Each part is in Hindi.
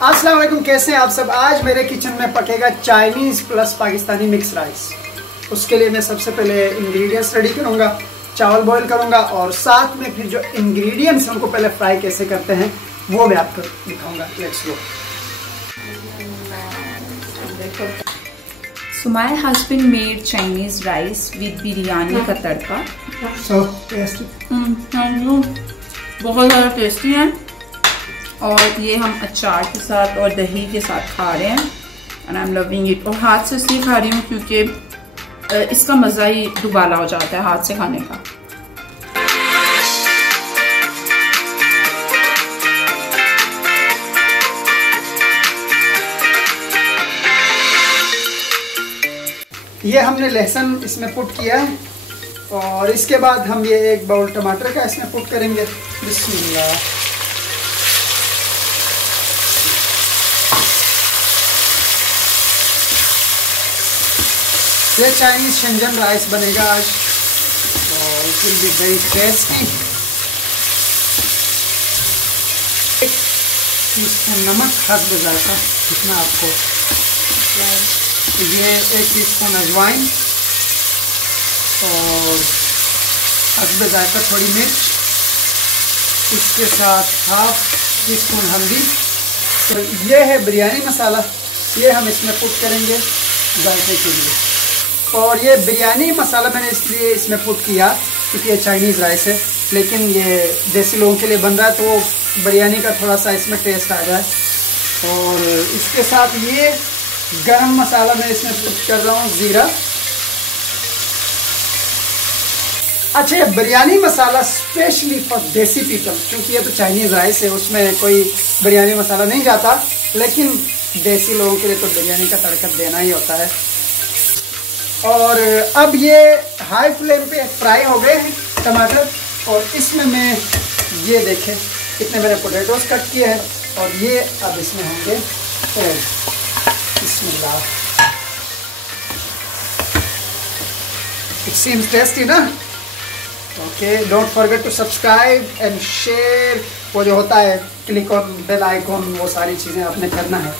अस्सलाम वालेकुम, कैसे हैं आप सब। आज मेरे किचन में पकेगा Chinese plus Pakistani mix rice. उसके लिए मैं सबसे पहले इंग्रेडिएंट्स रेडी करूँगा, चावल बॉईल करूँगा और साथ में फिर जो इंग्रेडिएंट्स उनको पहले फ्राई कैसे करते हैं वो मैं आपको दिखाऊँगा। Let's go. So my husband made Chinese rice with biryani का तड़का। So tasty। बहुत ज़्यादा टेस्टी है और ये हम अचार के साथ और दही के साथ खा रहे हैं and I am loving it. और हाथ से इसलिए खा रही हूँ क्योंकि इसका मज़ा ही दुबाला हो जाता है हाथ से खाने का। ये हमने लहसुन इसमें पुट किया है और इसके बाद हम ये एक बाउल टमाटर का इसमें पुट करेंगे। बिस्मिल्लाह। ये चाइनीज शेंजन राइस बनेगा आज और it will be very tasty. एक टीस्पून नमक हस्ब जायका जितना आपको, ये 1 टीस्पून अजवाइन और हस्ब जायका थोड़ी मिर्च, इसके साथ 1/2 टीस्पून हल्दी। तो ये है बिरयानी मसाला, ये हम इसमें पुट करेंगे जायके के लिए। और ये बिरयानी मसाला मैंने इसलिए इसमें पुट किया क्योंकि ये चाइनीज़ राइस है, लेकिन ये देसी लोगों के लिए बन रहा है तो बिरयानी का थोड़ा सा इसमें टेस्ट आ जाए। और इसके साथ ये गरम मसाला मैं इसमें पुट कर रहा हूँ, ज़ीरा। अच्छा, ये बिरयानी मसाला स्पेशली फॉर देसी पीपल, क्योंकि ये तो चाइनीज़ राइस है उसमें कोई बिरयानी मसाला नहीं जाता, लेकिन देसी लोगों के लिए तो बिरयानी का तड़का देना ही होता है। और अब ये हाई फ्लेम पे फ्राई हो गए हैं टमाटर और इसमें मैं ये देखें कितने मैंने पोटैटोज कट किए हैं और ये अब इसमें होंगे ऐड। बिस्मिल्लाह। इट सीम्स टेस्टी ना। Okay, don't forget to subscribe and share. वो जो होता है क्लिक ऑन बेल आइकॉन, वो सारी चीज़ें आपने करना है।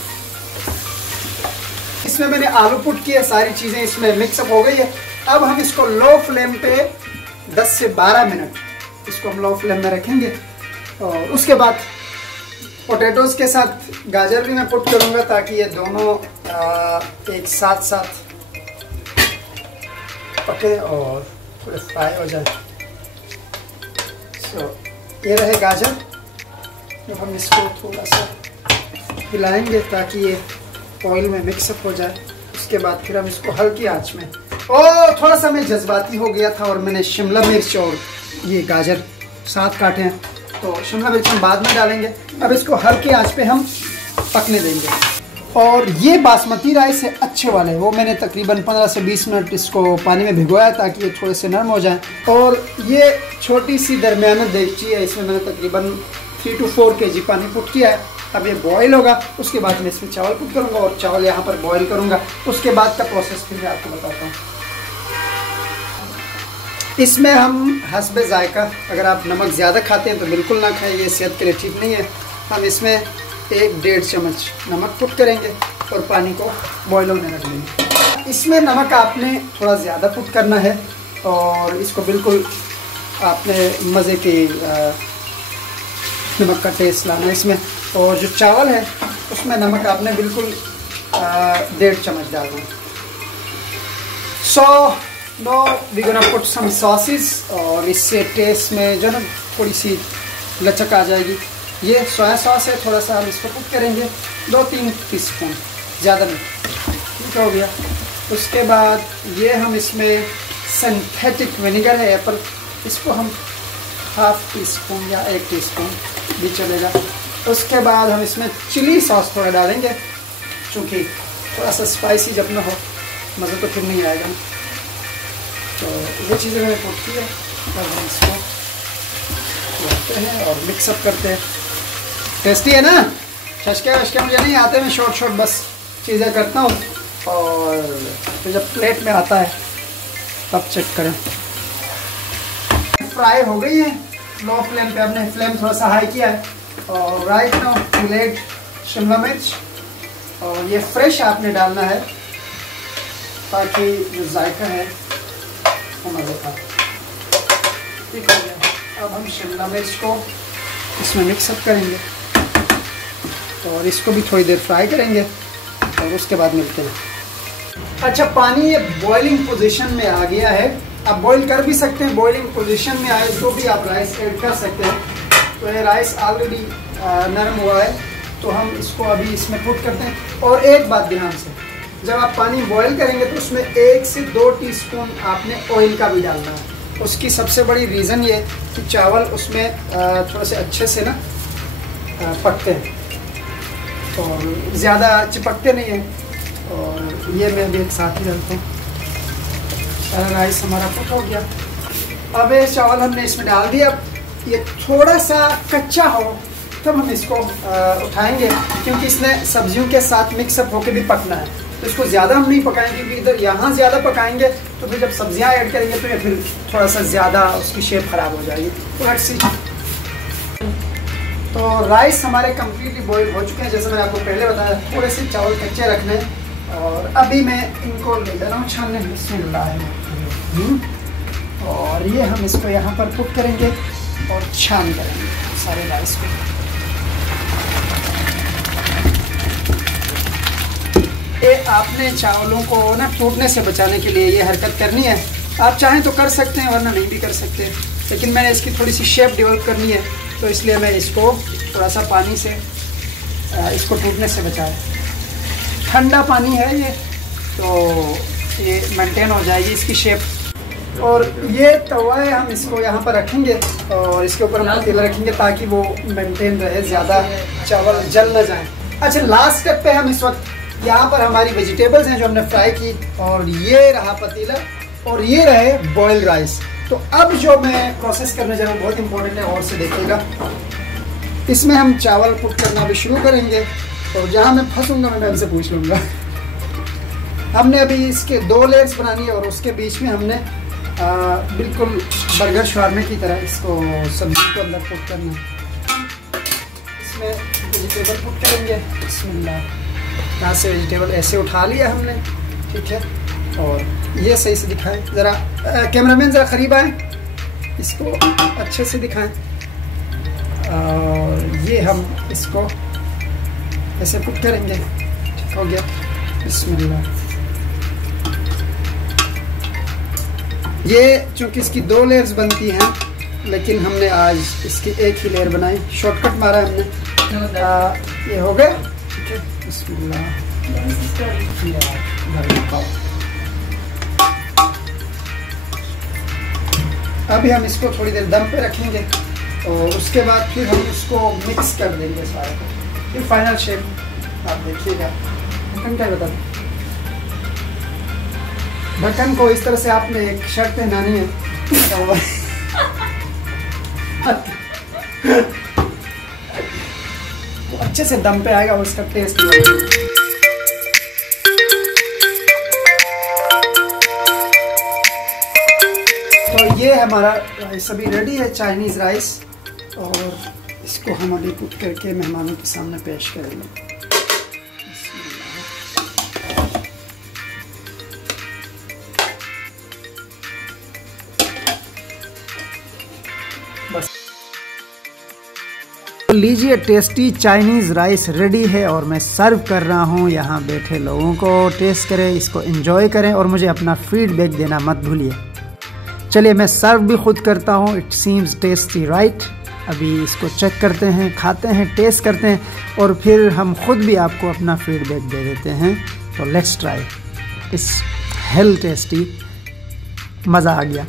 इसमें मैंने आलू पुट किए, सारी चीज़ें इसमें मिक्सअप हो गई है। अब हम इसको लो फ्लेम पे 10 से 12 मिनट इसको हम लो फ्लेम में रखेंगे और उसके बाद पोटैटोज़ के साथ गाजर भी मैं पुट करूँगा ताकि ये दोनों एक साथ साथ पके और थोड़े फ्राई हो जाए। सो ये रहे गाजर, तो हम इसको थोड़ा सा हिलाएंगे ताकि ये ऑयल में मिक्सअप हो जाए। उसके बाद फिर हम इसको हल्की आंच में, थोड़ा सा मैं जज्बाती हो गया था और मैंने शिमला मिर्च और ये गाजर साथ काटे हैं, तो शिमला मिर्च हम बाद में डालेंगे। अब इसको हल्की आंच पे हम पकने देंगे। और ये बासमती राइस है अच्छे वाले, वो मैंने तकरीबन 15 से 20 मिनट इसको पानी में भिगोया ताकि ये थोड़े से नरम हो जाएं। और ये छोटी सी दरमियाना देगची है, इसमें मैंने तकरीबन 3 to 4 kg पानी पुट किया है। अब ये बॉईल होगा, उसके बाद मैं इसमें चावल पुट करूँगा और चावल यहाँ पर बॉईल करूँगा। उसके बाद का प्रोसेस फिर मैं आपको बताता हूँ। इसमें हम हस्बे जायका, अगर आप नमक ज़्यादा खाते हैं तो बिल्कुल ना खाएं, ये सेहत के लिए ठीक नहीं है। हम इसमें 1-1.5 चम्मच नमक पुट करेंगे और पानी को बॉईल होने रख देंगे। इसमें नमक आपने थोड़ा ज़्यादा पुट करना है और इसको बिल्कुल आपने मज़े की नमक का टेस्ट लाना है इसमें। और जो चावल है उसमें नमक आपने बिल्कुल 1.5 चम्मच डालना है। So no we gonna put some sauces और इससे टेस्ट में जो ना थोड़ी सी लचक आ जाएगी। ये सोया सॉस है, थोड़ा सा हम इसको पुट करेंगे 2-3 टीस्पून, ज़्यादा नहीं, ठीक हो गया। उसके बाद ये हम इसमें सिंथेटिक विनेगर है एप्पल, इसको हम 1/2 टीस्पून या 1 टीस्पून भी चलेगा। उसके बाद हम इसमें चिली सॉस थोड़ा डालेंगे, क्योंकि थोड़ा सा स्पाइसी जब ना हो मज़ा तो फिर नहीं आएगा। तो ये चीज़ें मैंने पुट की है। अब हम इसको करते हैं और मिक्सअप करते हैं। टेस्टी है ना। चस्के वस्के मुझे नहीं आते, मैं शॉर्ट बस चीज़ें करता हूँ और फिर जब प्लेट में आता है तब चेक करें। फ्राई हो गई है, लो फ्लेम पे, हमने फ्लेम थोड़ा सा हाई किया है और राइट नाउ फिलेट शिमला मिर्च, और ये फ्रेश आपने डालना है ताकि जो जायका है वो मज़े का। ठीक है, अब हम शिमला मिर्च को इसमें मिक्सअप करेंगे और इसको भी थोड़ी देर फ्राई करेंगे और उसके बाद मिलते हैं। अच्छा, पानी ये बॉइलिंग पोजीशन में आ गया है। आप बॉईल कर भी सकते हैं, बॉइलिंग पोजीशन में आए तो भी आप राइस ऐड कर सकते हैं। तो ये राइस ऑलरेडी नरम हुआ है, तो हम इसको अभी इसमें पुट करते हैं। और एक बात ध्यान से, जब आप पानी बॉईल करेंगे तो उसमें 1 से 2 टीस्पून आपने ऑयल का भी डालना है। उसकी सबसे बड़ी रीज़न ये कि चावल उसमें थोड़ा से अच्छे से ना पकते हैं और ज़्यादा चिपकते नहीं हैं। और ये मैं भी एक साथ ही डालता हूँ। सारा राइस हमारा कुक हो गया। अब ये चावल हमने इसमें डाल दिया। ये थोड़ा सा कच्चा हो तब हम इसको उठाएंगे, क्योंकि इसमें सब्जियों के साथ मिक्सअप होकर भी पकना है। तो इसको ज़्यादा हम नहीं पकाएंगे, क्योंकि इधर यहाँ ज़्यादा पकाएंगे तो फिर जब सब्जियाँ ऐड करेंगे तो ये फिर थोड़ा सा ज़्यादा उसकी शेप ख़राब हो जाएगी। तो लेट्स सी। तो राइस हमारे कम्प्लीटली बॉईल हो चुके हैं। जैसे मैंने आपको पहले बताया, थोड़े से चावल कच्चे रखने हैं। और अभी मैं इनको ले ले रहा हूँ छानने। और ये हम इसको यहाँ पर कुक करेंगे और छान करेंगे सारे राइस को। ये आपने चावलों को ना टूटने से बचाने के लिए ये हरकत करनी है। आप चाहें तो कर सकते हैं, वरना नहीं भी कर सकते, लेकिन मैंने इसकी थोड़ी सी शेप डेवलप करनी है, तो इसलिए मैं इसको थोड़ा सा पानी से इसको टूटने से बचाया। ठंडा पानी है ये, तो ये मेंटेन हो जाएगी इसकी शेप। और ये तवा है, हम इसको यहाँ पर रखेंगे और इसके ऊपर हम तेल रखेंगे ताकि वो मेंटेन रहे, ज़्यादा चावल जल न जाए। अच्छा, लास्ट स्टेप पे हम इस वक्त यहाँ पर हमारी वेजिटेबल्स हैं जो हमने फ्राई की, और ये रहा पतीला और ये रहे बॉइल्ड राइस। तो अब जो मैं प्रोसेस करने जा रहा हूँ बहुत इंपॉर्टेंट है, और से देखिएगा। इसमें हम चावल कुक करना भी शुरू करेंगे, और जहाँ मैं फंसूंगा मैं उनसे पूछ लूँगा। हमने अभी इसके 2 लेयर्स बनानी है और उसके बीच में हमने बिल्कुल बर्गर शवारमे की तरह इसको सब्जी को अंदर पुट करना है। इसमें वेजिटेबल पुट करेंगे। बिस्मिल्लाह। यहाँ से वेजिटेबल ऐसे उठा लिया हमने, ठीक है। और ये सही से दिखाएं ज़रा, कैमरामैन ज़रा करीब आए, इसको अच्छे से दिखाएं। और ये हम इसको ऐसे कुक करेंगे। ठीक हो गया। बिस्मिल्लाह। ये चूँकि इसकी 2 लेयर्स बनती हैं, लेकिन हमने आज इसकी एक ही लेयर बनाई, शॉर्टकट मारा हमने। ये हो गया। ठीक है। बिस्मिल्लाह। अभी हम इसको थोड़ी देर दम पे रखेंगे और उसके बाद फिर हम इसको मिक्स कर देंगे सारे को। फिर फाइनल शेप आप देखिएगा। ढक्कन क्या बता दें, ढक्कन को इस तरह से आपने एक शर्ट पहनानी है तो अच्छे से दम पे आएगा और उसका टेस्ट तो ये हमारा राइस अभी रेडी है, चाइनीज़ राइस। और इसको हम अभी कुक करके मेहमानों के सामने पेश करेंगे। बस लीजिए, टेस्टी चाइनीज़ राइस रेडी है और मैं सर्व कर रहा हूँ। यहाँ बैठे लोगों को टेस्ट करें, इसको एंजॉय करें और मुझे अपना फीडबैक देना मत भूलिए। चलिए मैं सर्व भी खुद करता हूँ। It seems tasty right. अभी इसको चेक करते हैं, खाते हैं, टेस्ट करते हैं और फिर हम खुद भी आपको अपना फीडबैक दे देते हैं। तो let's try. It's hello tasty, मज़ा आ गया।